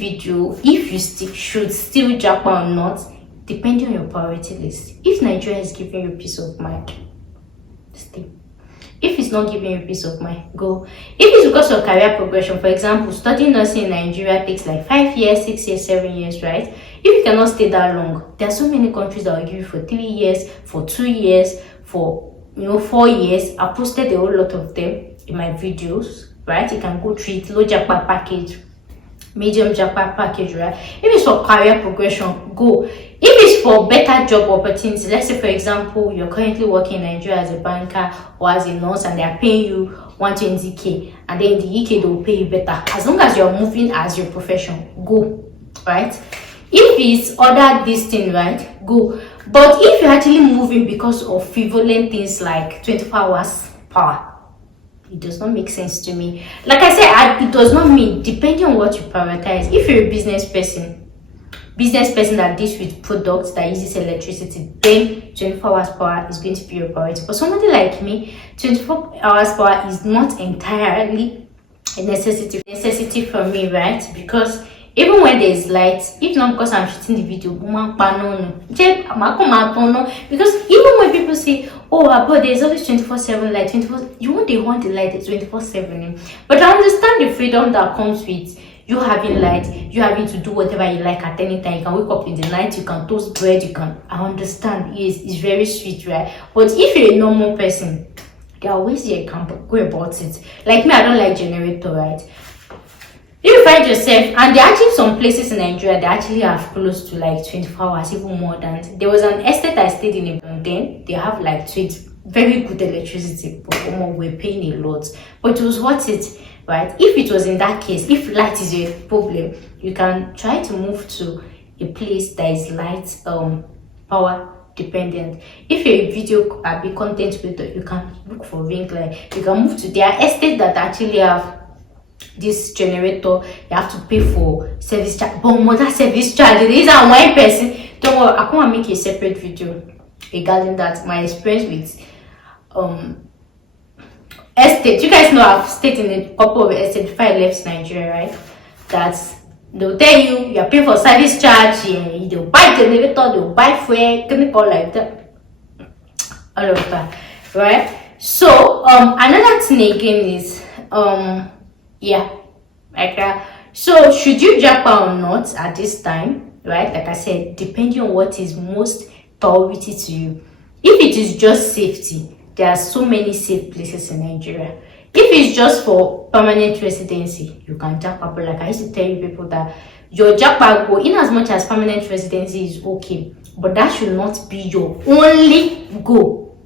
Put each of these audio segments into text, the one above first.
video if you should still japa or not, depending on your priority list. If Nigeria is giving you peace of mind, stay. If it's not giving you peace of mind, go. If it's because of career progression, for example, studying nursing in Nigeria takes like 5 years, 6 years, 7 years, right? If you cannot stay that long, there are so many countries that will give you for 3 years, for 2 years, for 4 years. I posted a whole lot of them in my videos, right? You can go through it. Low Japa package, medium Japa package, right? If it's for career progression, go. If it's for better job opportunities, let's say for example you're currently working in Nigeria as a banker or as a nurse and they are paying you 120k, and then in the UK they will pay you better. As long as you're moving as your profession, go, right? If it's other this thing, right, go. But if you're actually moving because of frivolous things like 24 hours power, it does not make sense to me. Like I said, it does not mean, depending on what you prioritize. If you're a business person that deals with products that uses electricity, then 24 hours power is going to be your priority. But somebody like me, 24 hours power is not entirely a necessity for me, right? Because even when there is light, if not because I'm shooting the video, because even when people say, oh, but there's always 24/7 light, 24, you want the light 24/7. But I understand the freedom that comes with you having light, you having to do whatever you like at any time. You can wake up in the night, you can toast bread, I understand. It's very sweet, right? But if you're a normal person, there are ways you can go about it. Like me, I don't like generator, right? If you find yourself, and there are actually some places in Nigeria that actually have close to like 24 hours, even more than. There was an estate I stayed in then they have like 20, very good electricity, but we're paying a lot. But it was worth it, right? If it was in that case, if light is a problem, you can try to move to a place that is light power dependent. If you're a video content creator, you can look for ring light. You can move to their estate that actually have this generator. You have to pay for service charge, but more that service charge, there is a one person. Don't worry, I can't make a separate video regarding that, my experience with estate. You guys know I've stayed in a couple of estates before I left Nigeria, right? That they'll tell you are paying for service charge, they'll buy generator, they'll buy fuel, chemical like that, all of that, right? So another thing again is so should you japa or not at this time, right? Like I said, depending on what is most priority to you. If it is just safety, there are so many safe places in Nigeria. If it's just for permanent residency, you can japa. But like I used to tell you people that your japa go in as much as permanent residency is okay, but that should not be your only goal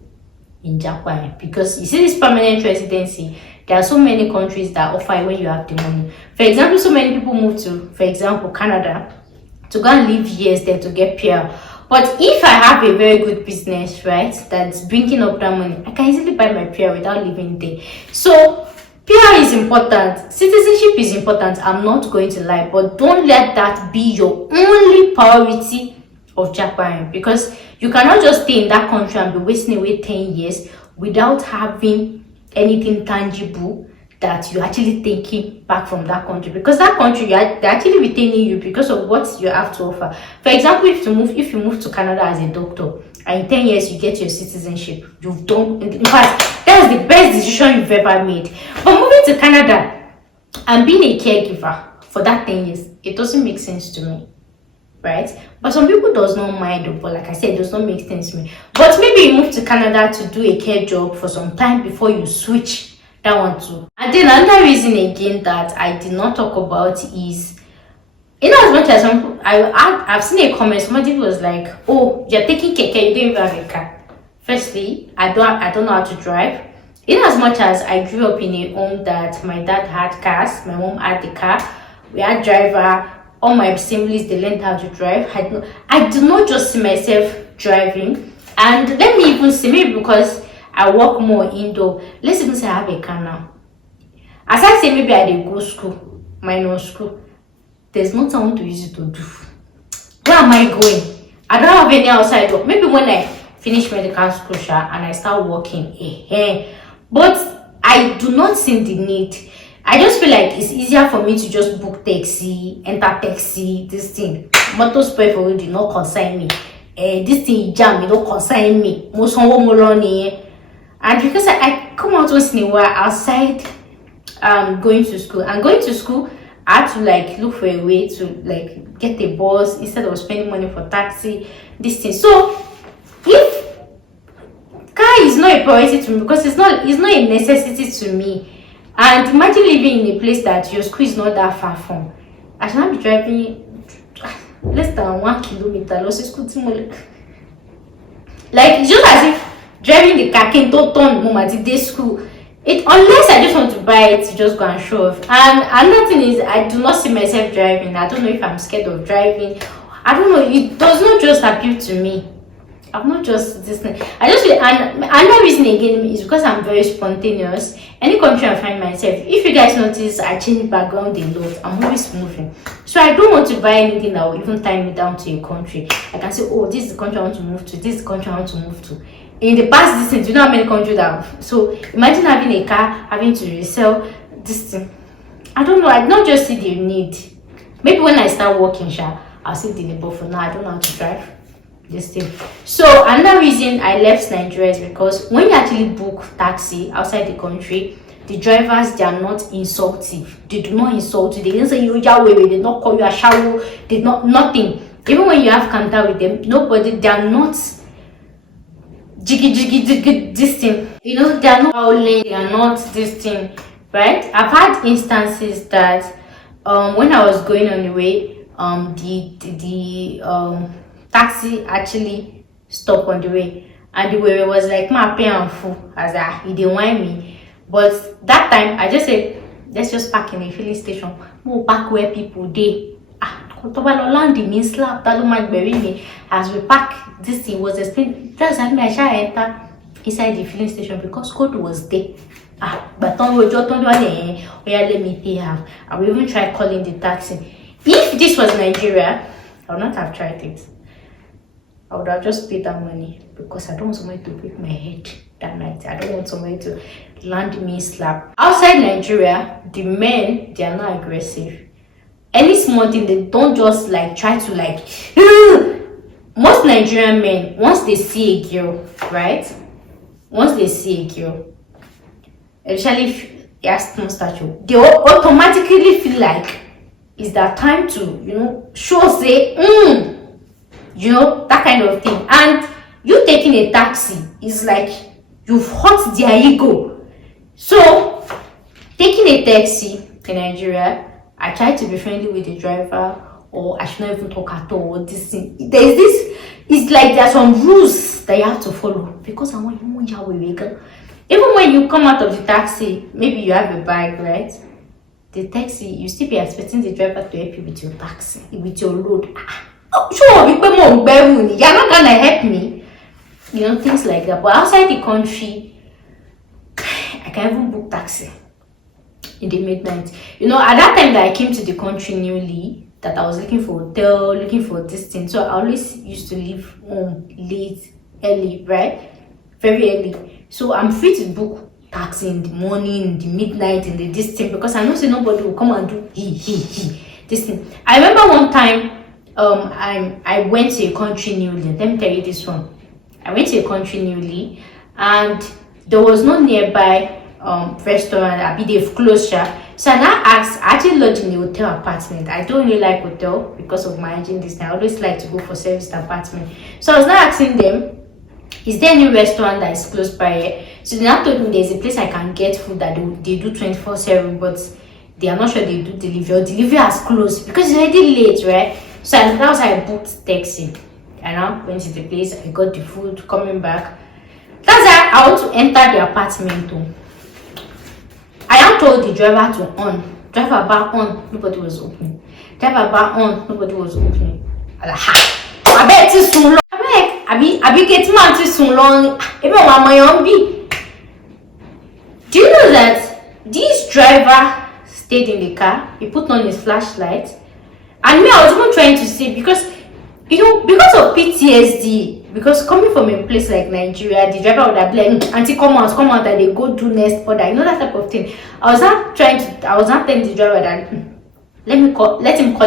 in japa. Because you see this permanent residency, there are so many countries that offer when you have the money. For example, so many people move to, for example, Canada to go and live years there to get PR. But if I have a very good business, right, that's bringing up that money, I can easily buy my PR without living there. So PR is important, citizenship is important, I'm not going to lie, but don't let that be your only priority of Japan, because you cannot just stay in that country and be wasting away 10 years without having anything tangible that you're actually taking back from that country, because that country they're actually retaining you because of what you have to offer. For example, if you move to Canada as a doctor and in 10 years you get your citizenship, you've done, in fact, that's the best decision you've ever made. But moving to Canada and being a caregiver for that 10 years, it doesn't make sense to me, right? But some people does not mind, but like I said, it does not make sense to me. But maybe you move to Canada to do a care job for some time before you switch that one too. And then another reason again that I did not talk about is, in as much as I've seen a comment, somebody was like, oh, you're taking keke, you don't even have a car. Firstly, I don't know how to drive. In as much as I grew up in a home that my dad had cars, my mom had the car, we had driver, all my siblings, they learned how to drive. I do not just see myself driving. And let me even see, maybe because I work more indoor, let's even say I have a car now. As I say, maybe I did go school, minor school, there's nothing I want to use it to do. Where am I going? I don't have any outside work. Maybe when I finish medical school and I start working, but I do not see the need. I just feel like it's easier for me to just book taxi, enter taxi, this thing. Motor spoil for you, did not concern me. This thing jam, it don't concern me. Most and because I come out once in a while outside going to school. And going to school, I had to like look for a way to like get a bus instead of spending money for taxi, this thing. So if car is not a priority to me because it's not a necessity to me. And imagine living in a place that your school is not that far from. I should not be driving less than 1 kilometer. Like it's just as if driving the car can don't turn mom at day school. Unless I just want to buy it to just go and show off. And another thing is I do not see myself driving. I don't know if I'm scared of driving. I don't know. It does not just appeal to me. I'm not just this thing. I just feel, and another reason again is because I'm very spontaneous. Any country I find myself, if you guys notice, I change background a lot. I'm always moving, so I don't want to buy anything that will even tie me down to a country. I can say, oh, this is the country I want to move to. This is the country I want to move to. In the past distance, you know how many countries that. So imagine having a car, having to resell this thing. I don't know. I don't just see the need. Maybe when I start working, I'll see the need. But for now, I don't know how to drive this thing. So another reason I left Nigeria is because when you actually book taxi outside the country, the drivers, they are not insultive. They do not insult you. They didn't say you Yahweh, they did not call you a shadow, did not nothing. Even when you have contact with them, nobody, they are not jiggy this thing. You know, they are not howling, they are not this thing, right? I've had instances that when I was going on the way, the taxi actually stopped on the way, and the way was like my pay and full as he didn't want me. But that time I just said, let's just park in a filling station. More park where people they land the mean slap that might bury me. As we park, this thing was explained. Just like me, I shall enter inside the filling station because code was there. But let me pay half. I will even try calling the taxi. If this was Nigeria, I would not have tried it. I would have just paid that money because I don't want somebody to break my head that night. I don't want somebody to land me slap. Outside Nigeria, the men, they are not aggressive. Any small thing, they don't just like try to like. Most Nigerian men, once they see a girl, right? Once they see a girl, especially if they have small stature, they automatically feel like it's that time to, you know, show say, you know, that kind of thing. And you taking a taxi is like you've hurt their ego. So taking a taxi in Nigeria, I try to be friendly with the driver, or I should not even talk at all. This thing, there's this, it's like there's some rules that you have to follow because I want you. Even when you come out of the taxi, maybe you have a bag, right? The taxi, you still be expecting the driver to help you with your taxi, with your load. Sure, you're not gonna help me. You know, things like that. But outside the country, I can even book taxi in the midnight. You know, at that time that I came to the country newly, that I was looking for hotel, looking for this thing. So I always used to leave home late, early, right? Very early. So I'm free to book taxi in the morning, in the midnight, in the this thing, because I know say nobody will come and do this thing. I remember one time I went to a country newly. Let me tell you this one. I went to a country newly and there was no nearby restaurant. They've closed shop. So I now asked, I actually lodged in a hotel apartment. I don't really like hotel because of my hygiene this time. I always like to go for serviced apartment. So I was now asking them, is there any restaurant that is close by here? So they now told me there's a place I can get food that they do 24/7, but they are not sure they do delivery, or delivery has closed because it's already late, right? So that was how I booked taxi. I now went to the place, I got the food, coming back. That's how I want to enter the apartment too. I now told the driver to on. Driver back on, nobody was opening. Driver back on, nobody was opening. I was like, ha! I bet it's so long. I be getting man too so long. Even when my young be. Do you know that this driver stayed in the car? He put on his flashlight. And me, I was even trying to see because because of PTSD, because coming from a place like Nigeria, the driver would have been like, auntie, come out, and they go do next order, that type of thing. I was not telling the driver that let him call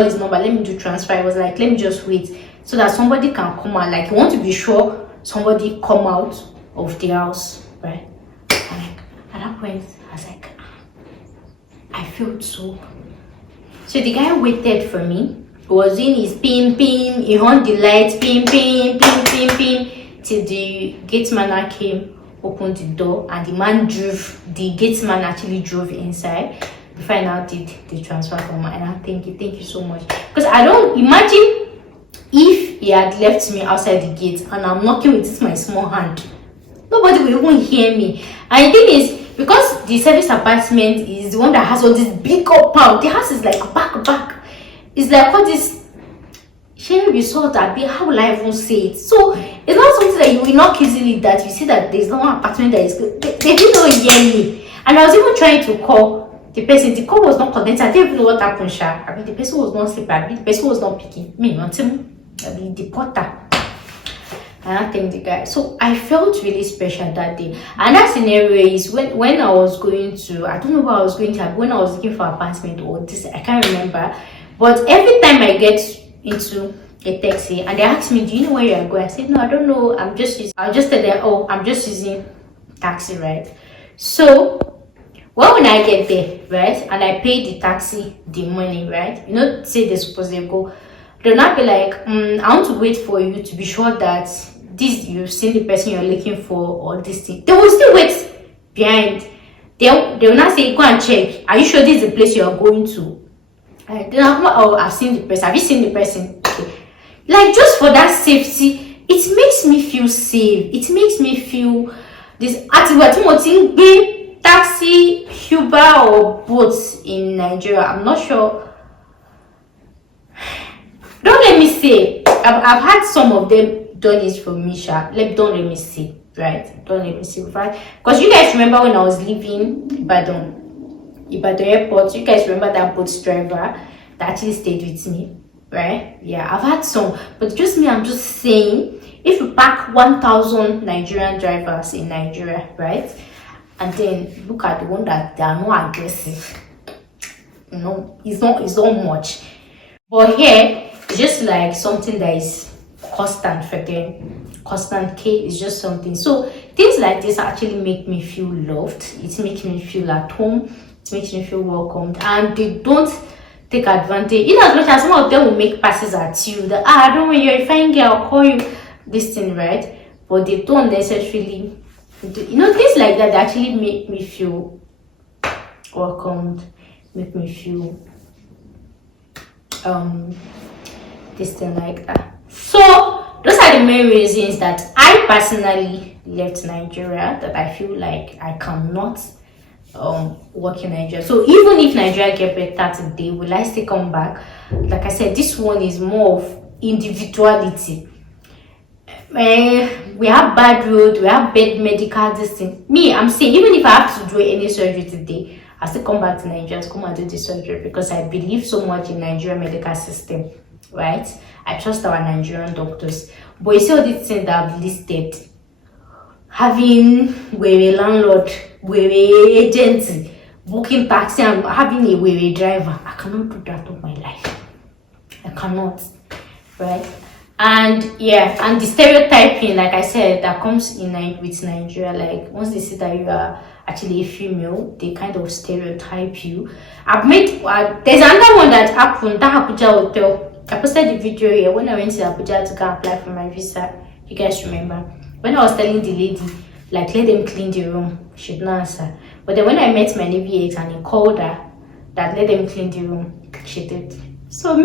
his number, let me do transfer. I was like, let me just wait so that somebody can come out. Like, you want to be sure somebody come out of the house, right? And like, at that point, I was like, I felt so. So the guy waited for me. He was in his pin, he on the lights, pin, till the gate man came, opened the door, and the gate man actually drove inside. Before I now did the transfer from my, and I thank you so much. Because I don't imagine if he had left me outside the gate and I'm knocking with this my small hand. Nobody will even hear me. And the thing is, because the service apartment is the one that has all this big compound, the house is like back. It's like all this sharing resort that how will I even say it? So it's not something that you will knock easily that you see that there's no one apartment that is good. They didn't hear me. And I was even trying to call the person. The call was not connected. I didn't even know what happened. I mean, the person was not sleeping. The person was not picking me. Not him. I mean, the porter. And I thank the guy. So I felt really special that day. And that scenario is when I was going to, I don't know where I was going to, when I was looking for apartment or this, I can't remember. But every time I get into a taxi and they ask me, do you know where you are going? I said, no, I don't know. I'll just tell them, oh, I'm just using taxi, right? So when I get there, right, and I pay the taxi the money, right, say they're supposed to go, they'll not be like, I want to wait for you to be sure that you've seen the person you're looking for or this thing. They will still wait behind. They will not say, go and check. Are you sure this is the place you are going to? Then I've seen the person. Have you seen the person? Okay. Like, just for that safety, it makes me feel safe. It makes me feel this taxi, Uber, or boats in Nigeria. I'm not sure. Don't let me say. I've had some of them done it for me, don't let me see, right? Don't let me see, right? Because you guys remember when I was leaving Ibadan airport, you guys remember that boat driver that actually stayed with me, right? Yeah, I've had some, but just me, I'm just saying, if you pack 1,000 Nigerian drivers in Nigeria, right, and then look at the one that they are not aggressive, it's not much. But here, it's just like something that is constant for them. Constant K is just something. So things like this actually make me feel loved. It makes me feel at home. It makes me feel welcomed, and they don't take advantage. In as much as some of them will make passes at you, that I don't want, you're a fine girl, I'll call you this thing, right? But they don't necessarily things like that actually make me feel welcomed, make me feel this thing like that. So those are the main reasons that I personally left Nigeria, that I feel like I cannot work in Nigeria. So even if Nigeria get better today, will I still come back? Like I said, this one is more of individuality. We have bad road, we have bad medical distance. Me, I'm saying, even if I have to do any surgery today, I still come back to Nigeria to come and do the surgery, because I believe so much in Nigerian medical system, right? I trust our Nigerian doctors. But you see all these things that I've listed, having a landlord, a agent, booking taxi, and having a driver, I cannot do that of my life. I cannot, right? And yeah, and the stereotyping, like I said, that comes in with Nigeria, like once they see that you are actually a female, they kind of stereotype you. There's another one that happened, that Abuja hotel. I posted the video here when I went to Abuja to go apply for my visa. You guys remember when I was telling the lady, like, let them clean the room, she didn't answer. But then when I met my Navy ex and he called her that let them clean the room, she did. So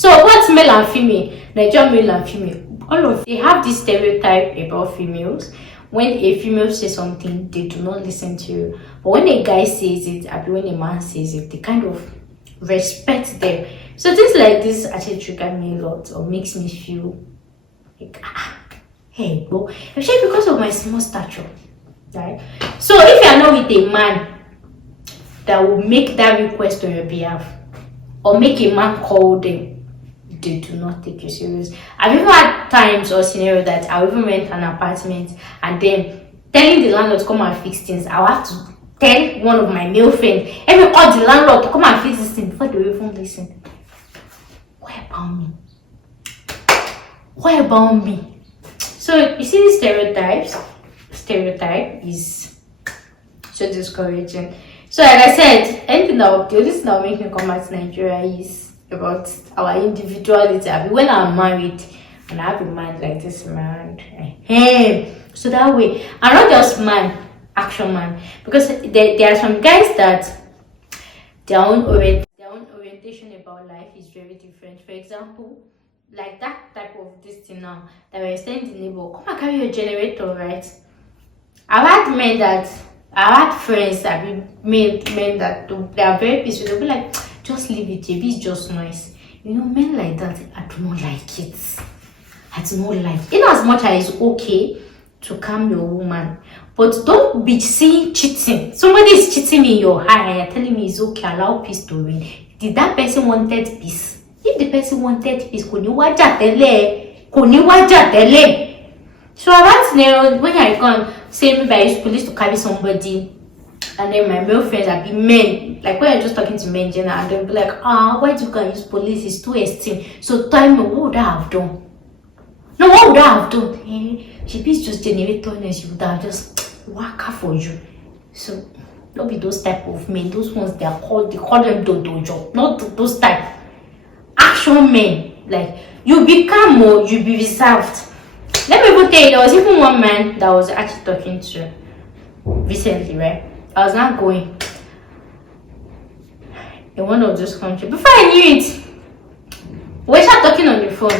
what's male and female? Nigerian male and female, all of they have this stereotype about females. When a female says something, they do not listen to you. But when a guy says it, or when a man says it, they kind of respect them. So things like this actually trigger me a lot, or makes me feel like, hey, bro, especially because of my small stature, right? So if you are not with a man that will make that request on your behalf, or make a man call them, they do not take you serious. I've even had times or scenario that I even rent an apartment and then telling the landlord to come and fix things. I'll have to tell one of my male friends, every call the landlord to come and fix this thing before they even listen. What about me? What about me? So you see these stereotype is so discouraging. So like I said, anything that will do this that will make me come back to Nigeria is about our individuality. I mean, when I'm married and I have a man like this man, so that way I'm not just man, action man, because there are some guys that their own orientation about life is very different. For example, like that type of this thing now that we're staying in the neighbor, come and carry your generator, right? I've had friends that be men that they are very peaceful. They'll be like, just leave it, JB, it's just nice. You know, men like that, I do not like it. I do not like it. In as much as it's okay to calm your woman, but don't be seeing cheating. Somebody is cheating me in your eye and you're telling me it's okay, allow peace to reign. Did that person wanted peace? If the person wanted peace, kò ní wájà tẹ́lẹ̀. So about scenario when I come say maybe I use police to carry somebody, and then my male friends are be men, like when you're just talking to men in general, and they'll be like, why do you can use police? It's too extreme. So tell me, what would I have done? No, what would I have done? She be just generatorness, you would have just work for you. So don't be those type of men. Those ones they call them dojo, not those type action men. Like you be calm or you be reserved. Let me even tell you, there was even one man that I was actually talking to recently, right? I was not going in one of those countries. Before I knew it, we started talking on the phone.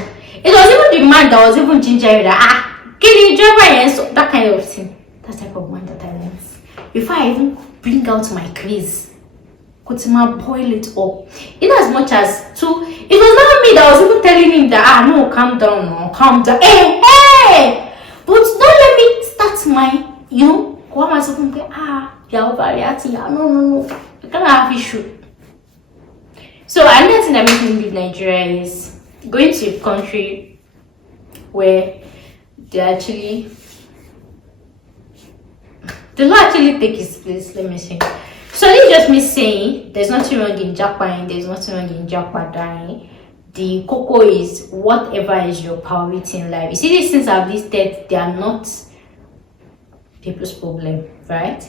It was even the man that was even gingery that can you drive and so that kind of thing. That type of man that I want. Before I even bring out my quiz, boil it up. In as much as too, it was not me that was even telling him that no, calm down, no, calm down. Hey, but don't let me start my, what am I supposed to say? You're overreacting. No. You can't have issue. So another thing that makes me leave Nigeria is going to a country where the law actually take its place. Let me see. So this is just me saying there's nothing wrong in Japa, there's nothing wrong in Japada. The cocoa is whatever is your priority in life. You see, these things I've listed, they are not people's problem, right?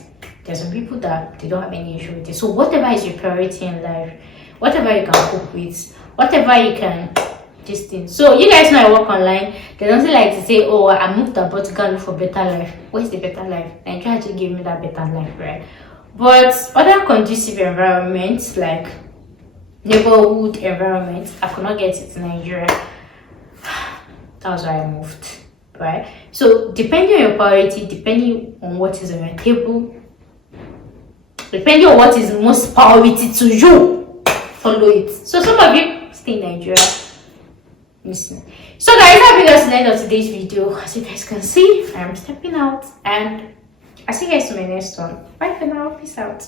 There's some people that they don't have any issue with it. So whatever is your priority in life, whatever you can cope with, whatever you can this thing. So you guys know I work online. There's nothing like to say, oh, I moved abroad to go look for better life. Where's the better life? Nigeria actually gave me that better life, right? But other conducive environments like neighborhood environments, I could not get it in Nigeria. That was why I moved, right? So depending on your priority, depending on what is on your table, depending on what is most priority to you, follow it. So some of you stay in Nigeria. Listen. So guys, that brings us to the end of today's video. As you guys can see, I am stepping out and I'll see you guys in my next one. Bye for now. Peace out.